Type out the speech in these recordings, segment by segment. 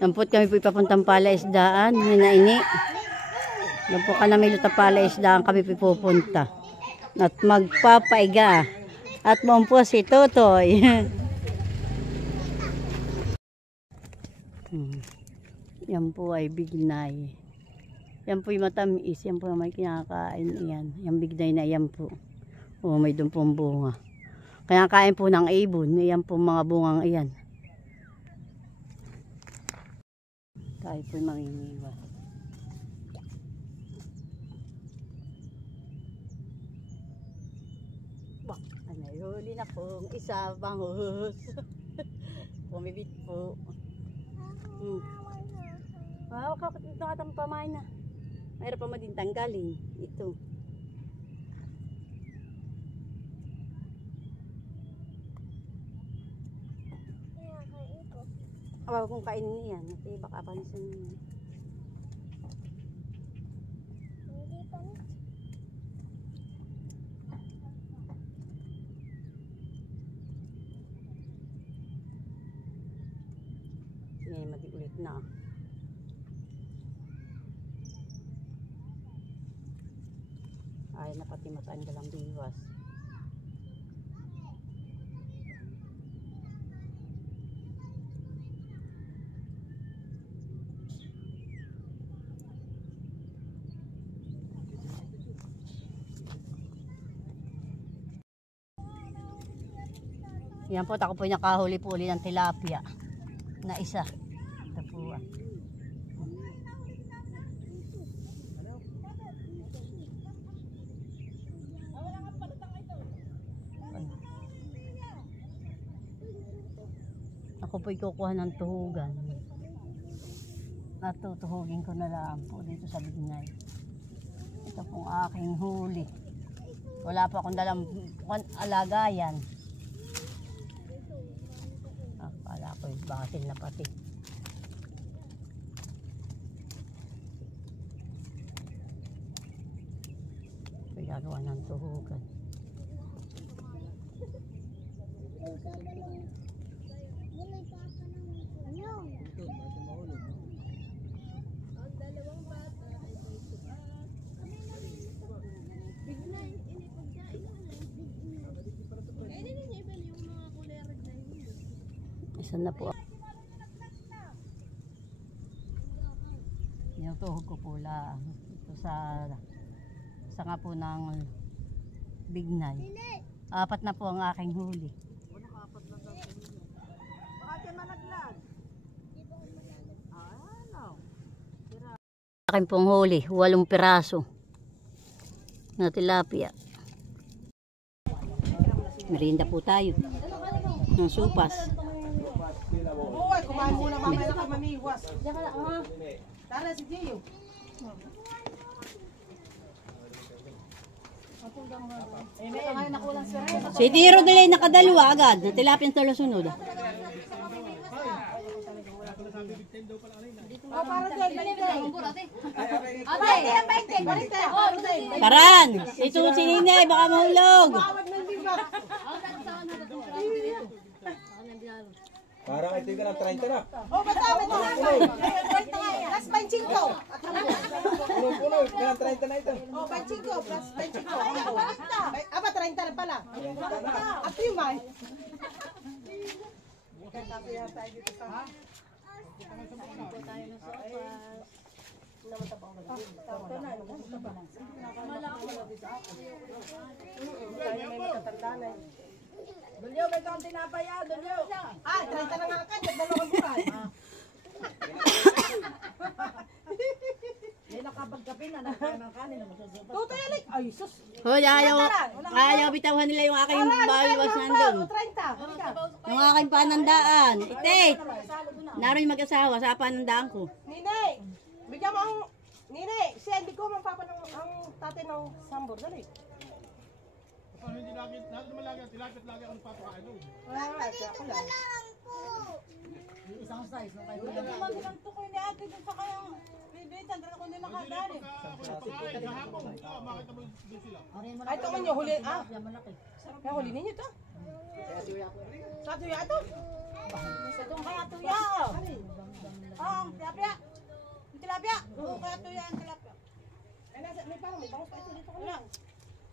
Yan po kami po ipapuntang palaisdaan. Hinaini. Yan po ka na may luta palaisdaan kami po pupunta. At magpapaiga. At mo po si Totoy. Yan po ay bignay. Yan po yung matamis. Yan po yung may kinakain. Yan. Yan bignay na yan po. O may doon pong bunga. Kaya kain po ng ibon. Yan po mga bungang iyan. Tayo po yung mamimiwas. Bak, anay huli na pong isa bangus. Pumibit po. Wow, kapit ito atang pamay na. Mayroon pa din tanggalin. Ito. Awa kung kainin niyan. Kasi baka pansin niya. Hindi pa na. Ngayon mag-ulit na. Ay na pati matanggal ang biwas. Yan po, ako po nakahuli po uli ng tilapia na isa. Ito po. Ako po kukuha ng tuhugan. Natutuhugin ko na lang po dito sa bignay. Ito pong aking huli. Wala pa akong dalang alagayan. Akala ko yung basil na pati. Gagawa ng tuhugan. Isa na po. Inutuhog ko po lang. Ito sa nga po ng bignay. 4 na po ang aking huli. Aking pong huli, 8 piraso na tilapia. Merienda po tayo ng supas. Kumain muna mamaya ka mamiwas. Tara si Gio. Si Tiro dali nakadalawa agad na tilapia sa sunod. Paran, ito si Ninay baka mahulog. Parang ito ka ng 30 na. Oh, basta. Plus 25. Puno-puno, ka ng 30 na ito. Oh, 25 plus 25. Aba, 30 na pala. At yung may. Kaya tayo dito sa ha? Dito tayo ng sopas. Dulyo, may kang tinapaya, Dulyo. 30 na nga ka, dalawang buwan. May nakapagkape na ng kanin na masusupas. Tutoy, alik. Ay, sus. Hoy, ayaw bitawan nila yung aking bawiwas nandun. 30. Yung aking panandaan. Itate. Naroon yung mag-asawa sa panandaan ko. Nine, bigyan mo ang... Nine, send ko magpapa ang tatay ng sambor. Dali. Paano hindi lagi, lahat naman lagi, tilapit lagi ang papakain. Ako lang. Yung isang size, no? Kahit Hindi naman ginanto ko ni ate dun sa kayang bibitan. Dala ko hindi makadali. pagkain, kahapon, makita mo doon sila. Ay, ito man yung huli. Kaya huli ninyo to. Sa tuya ito? Sa tuya kaya tuya.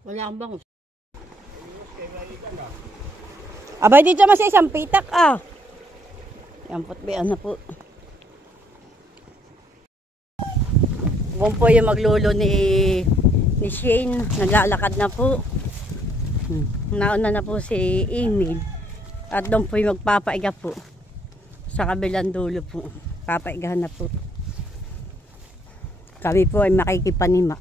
Wala kang bangus. Abay, dito naman sa isang pitak ah. Yan po't bayan na po. Kung po yung maglolo ni Shane, naglalakad na po. Nauna na po si Emil. At doon po yung magpapaiga po. Sa kabilang dulo po. Papaigahan na po. Kami po ay makikipanima.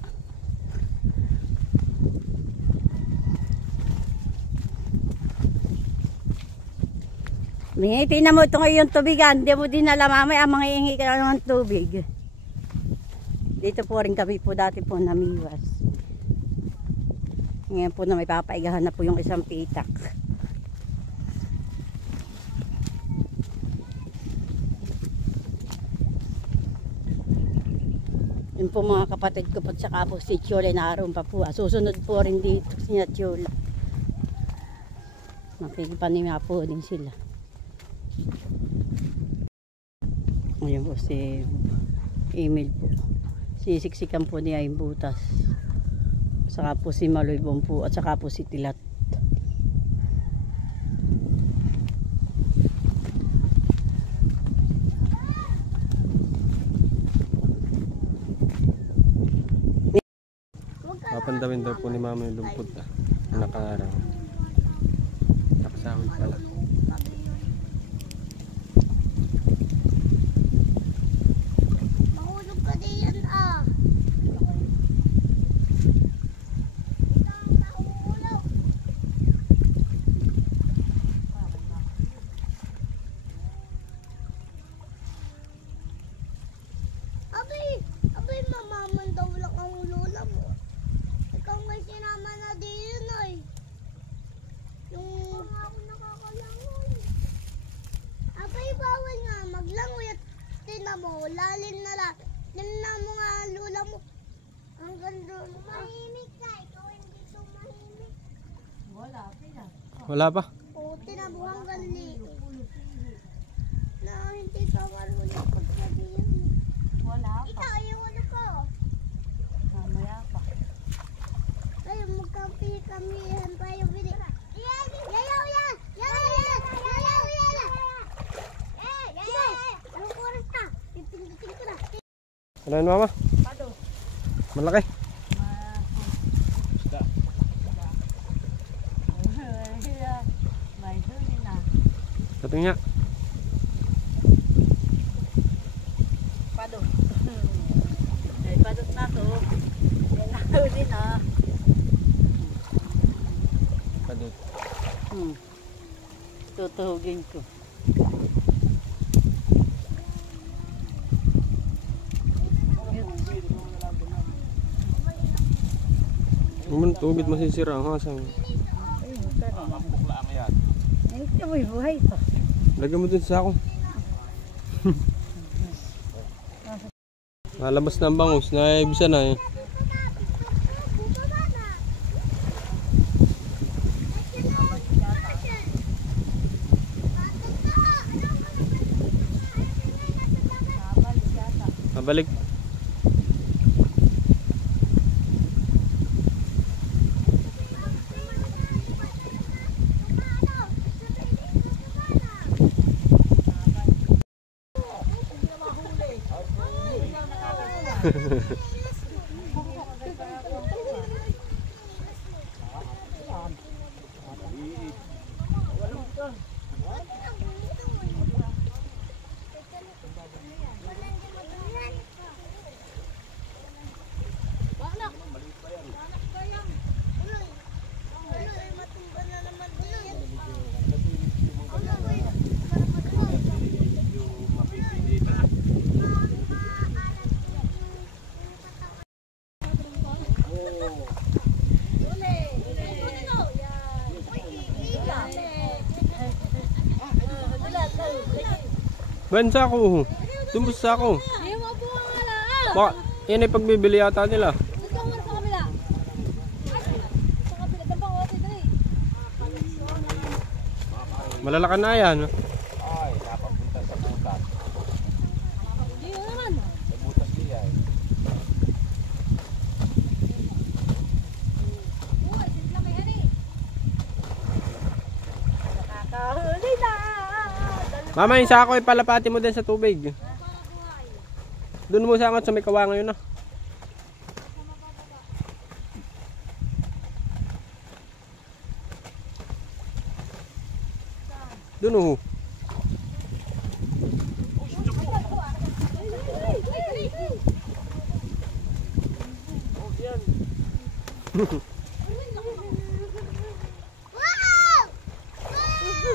Tingnan mo ito ngayon tubigan. Hindi mo dinala mamaya ang mga iingi ka ng tubig. Dito po rin kami po dati po namiwas. Ngayon po na may papaigahan na po yung isang pitak. Yun po mga kapatid ko po saka po si Chiola naroon pa po. Susunod po rin dito si Chiola. Makikipanima po din sila. Ngayon po si Emil po. Sisiksikan po niya yung butas. Saka po si Maloy po at saka po si Tilat. Papandawin daw po ni mama yung lumpot na nakaaraw. Nakasawin pala. Mahulog ka diyan ah. Abay, mamaman daw lang ang lola mo. Ikaw may sinama na din ay. Yung ako nakakalangoy. Abay, bawal nga maglangoy at tina mo, lalim na mo nga lola mo. Ang ganda. Mahimik ka, ikaw hindi tumahimik. Wala pa. O, tinabuhang gali. Na hindi ka marunong pagsabihin. Wala Ikaw, yung ano ko. Mamaya pa. Tayo magkampi kami. Yan tayo bili. Yayaw yan! Yayaw yan! Anong oras na? Pipindutin ko na. Ano yun mama? Malaki. May huli na. Dating nga. Padot. Ay, padot na to. Yan na huli na. Padot. Tutuhugin ko. Naman tubig masisira ang hasang. Ito mo buhay pa. Lagyan mo dun sa ako. Malabas na ang bangus. Naibisa na eh. Mabalik. Ben, sako. Dumbos sako. Baka, yan ay pagbibili yata nila. Malalakan na yan. Ay, napapunta sa butas. Sa butas niya. Mama, yung sako ay palapati mo din sa tubig. Doon mo sangat sa may kawa ngayon, ah. Doon, oh. Wow!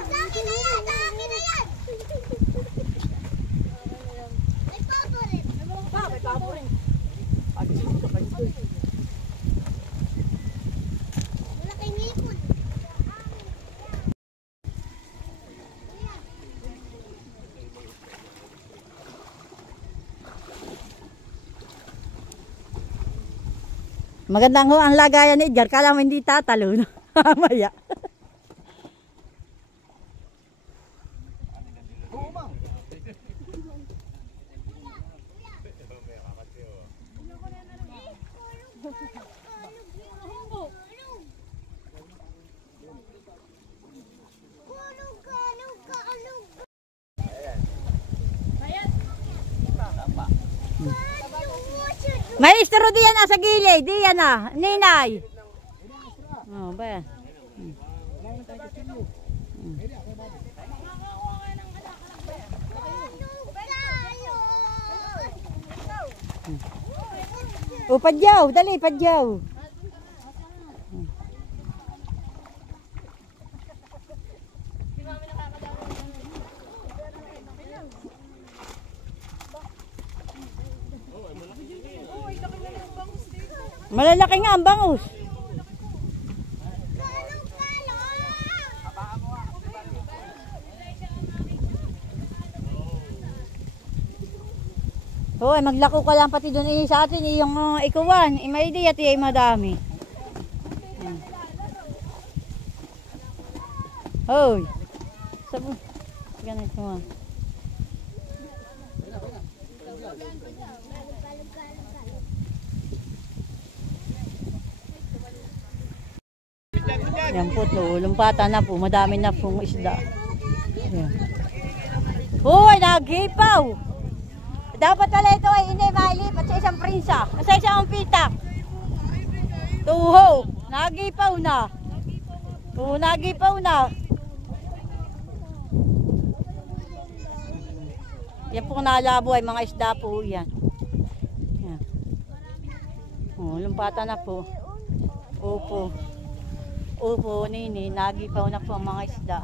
Sa akin na yan! Sa akin na yan! May pabo rin. May pabo rin. Malaking hipon. Magandang ho ang lagayan ni Edgar. Kala mo hindi tatalo. Mamaya. Maestro, diyan na sa gilid. Diyan na. Ninay. Oh, ba? O, padyaw. Dali, padyaw. Malalaki nga ang bangus. Hoy, maglako ka lang pati doon sa atin yung ikuwan. May di at yung madami. Hoy. Sabo. Ganito mo. Yan po, lumpata na po. Madami na pong isda. Yan. Hoy, naghipaw! Dapat pala ito ay hindi mailipat sa isang prinsa. Sa isang pitak. Tuho, nagipaw na. Oo, nagipaw na. Yan po nalabo ay mga isda po yan. Yan. Oh, lumpata na po. Opo. Opo, nini, nagipaw na po ang mga isda.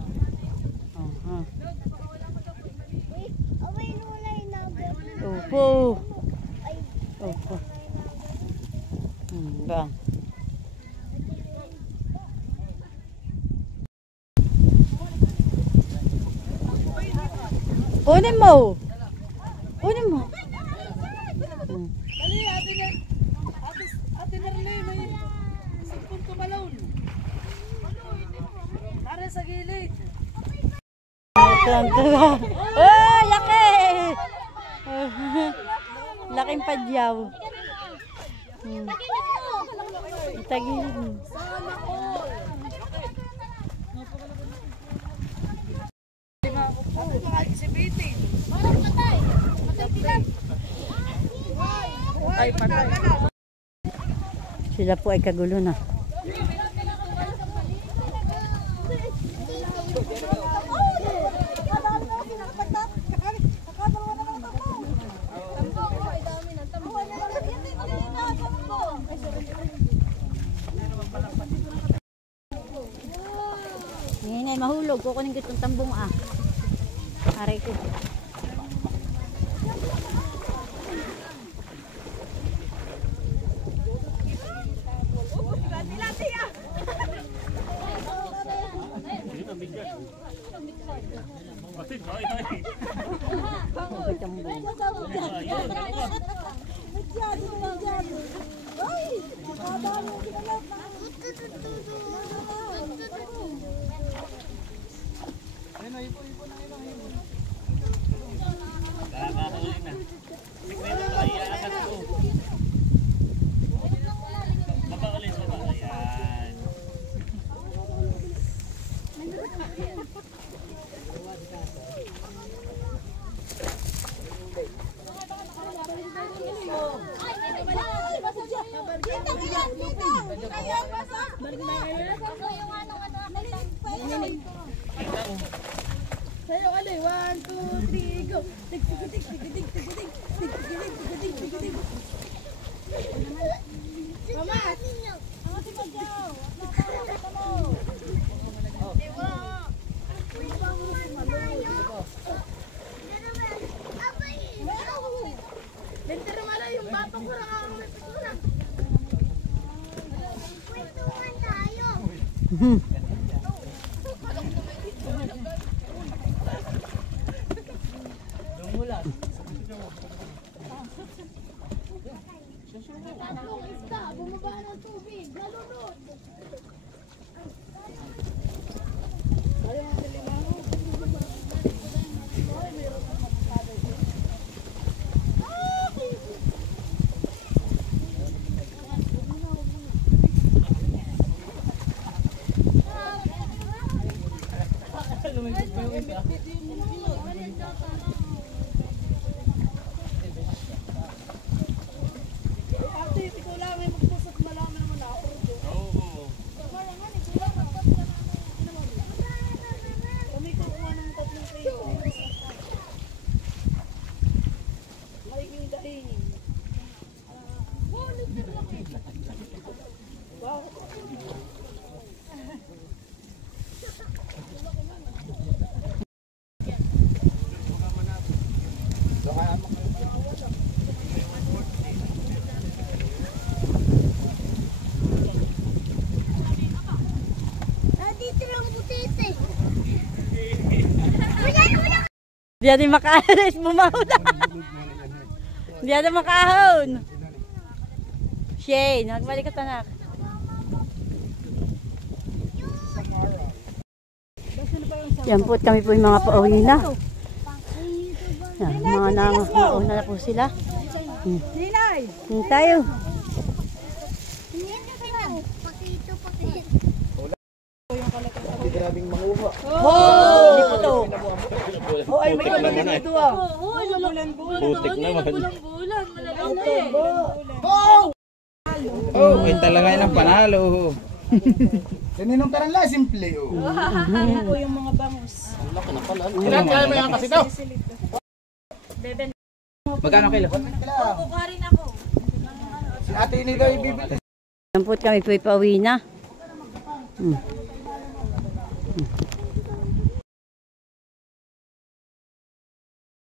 Opo. Opo. Ba. Kunin mo. Kunin mo. Dali, ate Nerly, may 10 tumalon. Tara sa gilid. Oh, laki! Laking padyaw. Tagilid mo. Sana all. Sila po ay kagulo na. Ngayon ay mahulog. Kukunin ko itong tambong aray ko. Kwentuhan tayo. Bumaba ng tubig, galunod. Dito lang butete. Di natin makaalis, bumahon na. Di natin makahon. Shane, magbalik ka tanak. Yan po, kami po yung mga pauwi na. Yan, mga nauna na po sila. Ninay! Tayo. Grabing manguha. Hindi po to. Ay, may ulan dito ah. Putik naman. Oh, ay talaga yan ang panalo. Kaninong karanla, simple oh. Yan po yung mga bangus. Ilan kaya mo yan kasi daw? Magkano kilo? Kukuha rin ako. Si ate ini daw ibibili. Yan po, kami po pauwi na.